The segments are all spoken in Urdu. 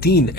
3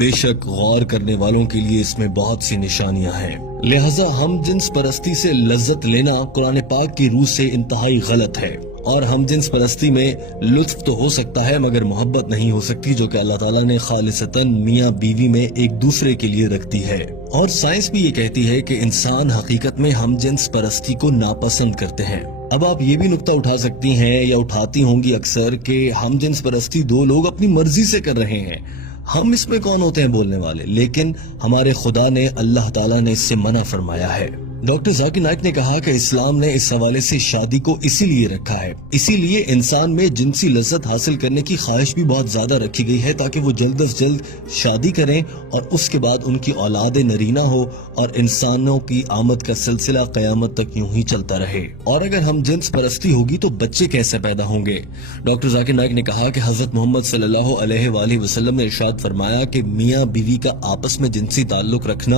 بے شک غور کرنے والوں کے لیے اس میں بہت سی نشانیاں ہیں، لہٰذا ہم جنس پرستی سے لذت لینا قرآن پاک کی روح سے انتہائی غلط ہے، اور ہم جنس پرستی میں لطف تو ہو سکتا ہے مگر محبت نہیں ہو سکتی، جو کہ اللہ تعالیٰ نے خالصتاً میاں بیوی میں ایک دوسرے کے لیے رکھ دی ہے۔ اور سائنس بھی یہ کہتی ہے کہ انسان حقیقت میں ہم جنس پرستی کو ناپسند کرتے ہیں۔ اب آپ یہ بھی نقطہ اٹھا سکتی ہیں یا اٹھاتی ہوں گی اکثر کہ ہم جنس پرستی دو لوگ اپنی مرضی سے کر رہے ہیں، ہم اس میں کون ہوتے ہیں بولنے والے، لیکن ہمارے خدا نے، اللہ تعالیٰ نے اس سے منع فرمایا ہے۔ ڈاکٹر ذاکر نائک نے کہا کہ اسلام نے اس حوالے سے شادی کو اسی لیے رکھا ہے، اسی لیے انسان میں جنسی لذت حاصل کرنے کی خواہش بھی بہت زیادہ رکھی گئی ہے تاکہ وہ جلد از جلد شادی کریں اور اس کے بعد ان کی اولاد نرینہ ہو اور انسانوں کی آمد کا سلسلہ قیامت تک یوں ہی چلتا رہے۔ اور اگر ہم جنس پرستی ہوگی تو بچے کیسے پیدا ہوں گے؟ ڈاکٹر ذاکر نائک نے کہا کہ حضرت محمد صلی اللہ علیہ وآلہ وسلم نے ارشاد فرمایا کہ میاں بیوی کا آپس میں جنسی تعلق رکھنا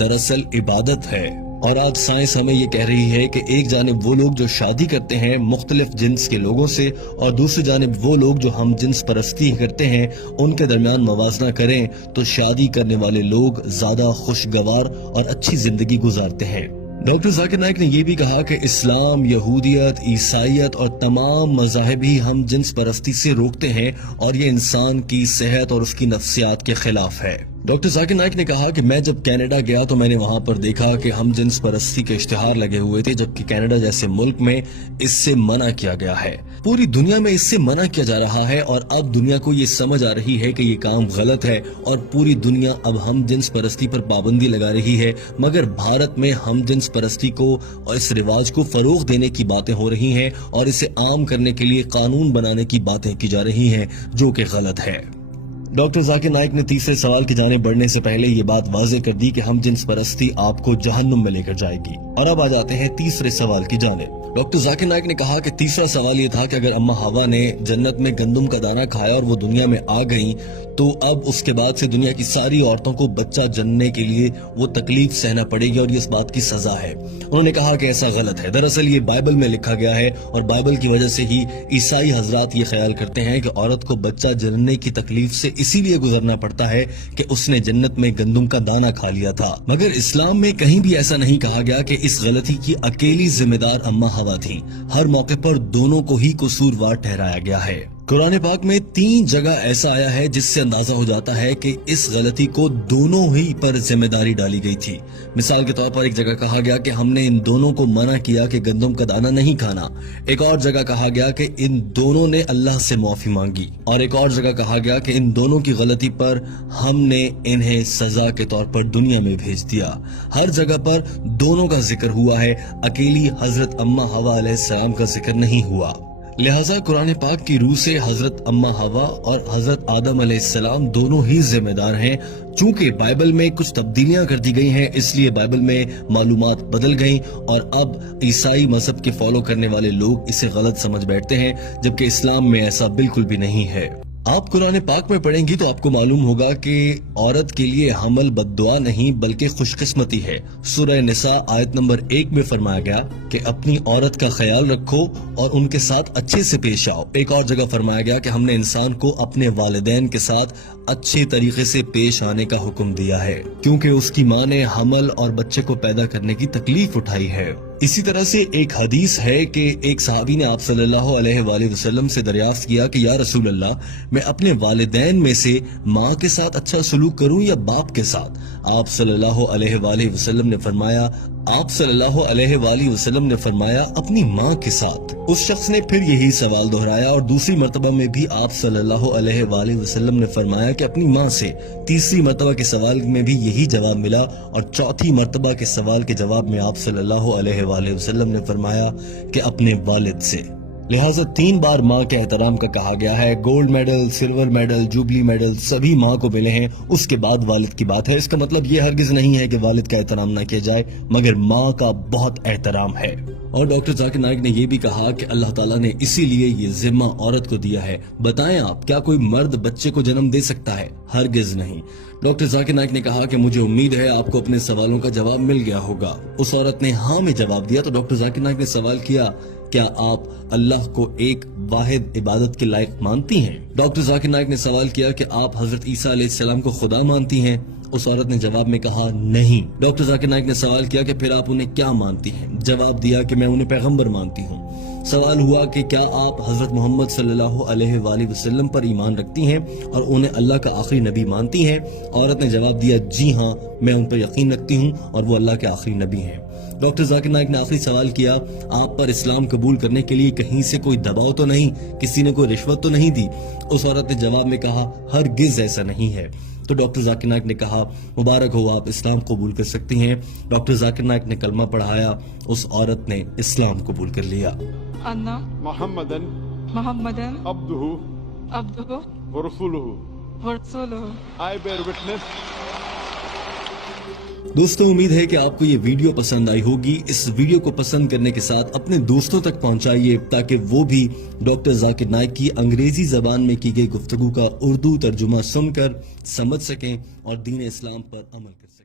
دراصل عبادت ہے، اور آج سائنس ہمیں یہ کہہ رہی ہے کہ ایک جانب وہ لوگ جو شادی کرتے ہیں مختلف جنس کے لوگوں سے اور دوسری جانب وہ لوگ جو ہم جنس پرستی کرتے ہیں ان کے درمیان موازنہ کریں تو شادی کرنے والے لوگ زیادہ خوشگوار اور اچھی زندگی گزارتے ہیں۔ ڈاکٹر ذاکر نائک نے یہ بھی کہا کہ اسلام، یہودیت، عیسائیت اور تمام مذاہب ہی ہم جنس پرستی سے روکتے ہیں اور یہ انسان کی صحت اور اس کی نفسیات کے خلاف ہے۔ ڈاکٹر ذاکر نائک نے کہا کہ میں جب کینیڈا گیا تو میں نے وہاں پر دیکھا کہ ہم جنس پرستی کے اشتہار لگے ہوئے تھے، جبکہ کینیڈا جیسے ملک میں اس سے منع کیا گیا ہے، پوری دنیا میں اس سے منع کیا جا رہا ہے، اور اب دنیا کو یہ سمجھ آ رہی ہے کہ یہ کام غلط ہے اور پوری دنیا اب ہم جنس پرستی پر پابندی لگا رہی ہے، مگر بھارت میں ہم جنس پرستی کو اور اس رواج کو فروغ دینے کی باتیں ہو رہی ہیں اور اسے عام کرنے کے لیے قانون بنانے کی باتیں کی جا رہی ہیں، جو کہ غلط ہے۔ ڈاکٹر ذاکر نائک نے تیسرے سوال کی جانب بڑھنے سے پہلے یہ بات واضح کر دی کہ ہم جنس پرستی آپ کو جہنم میں لے کر جائے گی، اور اب آ جاتے ہیں تیسرے سوال کی جانب۔ ڈاکٹر ذاکر نائک نے کہا کہ تیسرا سوال یہ تھا کہ اگر اماں ہوا نے جنت میں گندم کا دانہ کھایا اور وہ دنیا میں آ گئیں تو اب اس کے بعد سے دنیا کی ساری عورتوں کو بچہ جننے کے لیے وہ تکلیف سہنا پڑے گی اور یہ اس بات کی سزا ہے۔ انہوں نے کہا کہ ایسا غلط ہے، دراصل یہ بائبل میں لکھا گیا ہے اور بائبل کی وجہ سے ہی عیسائی حضرات یہ خیال کرتے ہیں کہ عورت کو بچہ جننے کی تکلیف سے اسی لیے گزرنا پڑتا ہے کہ اس نے جنت میں گندم کا دانہ کھا لیا تھا، مگر اسلام میں کہیں بھی ایسا نہیں کہا گیا کہ اس غلطی کی اکیلی ذمہ دار اماں ہوا تھی، ہر موقع پر دونوں کو ہی قصوروار ٹھہرایا گیا ہے۔ قرآن پاک میں 3 جگہ ایسا آیا ہے جس سے اندازہ ہو جاتا ہے کہ اس غلطی کو دونوں ہی پر ذمہ داری ڈالی گئی تھی۔ مثال کے طور پر ایک جگہ کہا گیا کہ ہم نے ان دونوں کو منع کیا کہ گندم کا دانہ نہیں کھانا، ایک اور جگہ کہا گیا کہ ان دونوں نے اللہ سے معافی مانگی، اور ایک اور جگہ کہا گیا کہ ان دونوں کی غلطی پر ہم نے انہیں سزا کے طور پر دنیا میں بھیج دیا۔ ہر جگہ پر دونوں کا ذکر ہوا ہے، اکیلی حضرت اماں حوا علیہ السلام کا ذکر نہیں ہوا۔ لہٰذا قرآن پاک کی روح سے حضرت اماں حوا اور حضرت آدم علیہ السلام دونوں ہی ذمہ دار ہیں۔ چونکہ بائبل میں کچھ تبدیلیاں کر دی گئی ہیں اس لیے بائبل میں معلومات بدل گئیں اور اب عیسائی مذہب کے فالو کرنے والے لوگ اسے غلط سمجھ بیٹھتے ہیں، جبکہ اسلام میں ایسا بالکل بھی نہیں ہے۔ آپ قرآن پاک میں پڑھیں گی تو آپ کو معلوم ہوگا کہ عورت کے لیے حمل بد دعا نہیں بلکہ خوش قسمتی ہے۔ سورہ نساء آیت نمبر 1 میں فرمایا گیا کہ اپنی عورت کا خیال رکھو اور ان کے ساتھ اچھے سے پیش آؤ۔ ایک اور جگہ فرمایا گیا کہ ہم نے انسان کو اپنے والدین کے ساتھ اچھے طریقے سے پیش آنے کا حکم دیا ہے، کیونکہ اس کی ماں نے حمل اور بچے کو پیدا کرنے کی تکلیف اٹھائی ہے۔ اسی طرح سے ایک حدیث ہے کہ ایک صحابی نے آپ صلی اللہ علیہ وآلہ وسلم سے دریافت کیا کہ یا رسول اللہ، میں اپنے والدین میں سے ماں کے ساتھ اچھا سلوک کروں یا باپ کے ساتھ؟ آپ صلی اللہ علیہ وآلہ وسلم نے فرمایا اپنی ماں کے ساتھ۔ اس شخص نے پھر یہی سوال دہرایا اور دوسری مرتبہ میں بھی آپ صلی اللہ علیہ وآلہ وسلم نے فرمایا کہ اپنی ماں سے۔ تیسری مرتبہ کے سوال میں بھی یہی جواب ملا اور چوتھی مرتبہ کے سوال کے جواب میں آپ صلی اللہ علیہ وآلہ وسلم نے فرمایا کہ اپنے والد سے۔ لہٰذا 3 بار ماں کے احترام کا کہا گیا ہے۔ Gold medal, silver medal, jubilee medal سبھی ماں کو ملے ہیں، اس کے بعد والد کی بات ہے۔ اس کا مطلب یہ ہرگز نہیں ہے کہ والد کا احترام نہ کیا جائے، مگر ماں کا بہت احترام ہے۔ اور ڈاکٹر ذاکر نائک نے یہ بھی کہا کہ اللہ تعالیٰ نے اسی لیے یہ ذمہ عورت کو دیا ہے۔ بتائیں آپ، کیا کوئی مرد بچے کو جنم دے سکتا ہے؟ ہرگز نہیں۔ ڈاکٹر ذاکر نائک نے کہا کہ مجھے امید ہے آپ کو اپنے سوالوں کا جواب مل گیا ہوگا۔ اس عورت نے ہاں میں جواب دیا تو ڈاکٹر ذاکر نائک نے سوال کیا کیا آپ اللہ کو ایک واحد عبادت کے لائق مانتی ہیں؟ ڈاکٹر ذاکر نائک نے سوال کیا کہ آپ حضرت عیسیٰ علیہ السلام کو خدا مانتی ہیں؟ اس عورت نے جواب میں کہا نہیں۔ ڈاکٹر ذاکر نائک نے سوال کیا کہ پھر آپ انہیں کیا مانتی ہیں؟ جواب دیا کہ میں انہیں پیغمبر مانتی ہوں۔ سوال ہوا کہ کیا آپ حضرت محمد صلی اللہ علیہ وآلہ وسلم پر ایمان رکھتی ہیں اور انہیں اللہ کا آخری نبی مانتی ہیں؟ عورت نے جواب دیا جی ہاں، میں ان پر یقین رکھتی ہوں اور وہ اللہ کے آخری نبی ہیں۔ ڈاکٹر ذاکر نائک نے آخری سوال کیا، آپ پر اسلام قبول کرنے کے لیے کہیں سے کوئی دباؤ تو نہیں، کسی نے کوئی رشوت تو نہیں دی؟ اس عورت نے جواب میں کہا ہرگز ایسا نہیں ہے۔ تو ڈاکٹر ذاکر نائک نے کہا مبارک ہو، آپ اسلام قبول کر سکتی ہیں۔ ڈاکٹر ذاکر نائک نے کلمہ پڑھایا، اس عورت نے اسلام قبول کر لیا۔ انا محمدن عبدہ ورسولہ I bear witness۔ دوستوں امید ہے کہ آپ کو یہ ویڈیو پسند آئی ہوگی۔ اس ویڈیو کو پسند کرنے کے ساتھ اپنے دوستوں تک پہنچائیے تاکہ وہ بھی ڈاکٹر ذاکر نائک کی انگریزی زبان میں کی گئی گفتگو کا اردو ترجمہ سن کر سمجھ سکیں اور دین اسلام پر عمل کر سکیں۔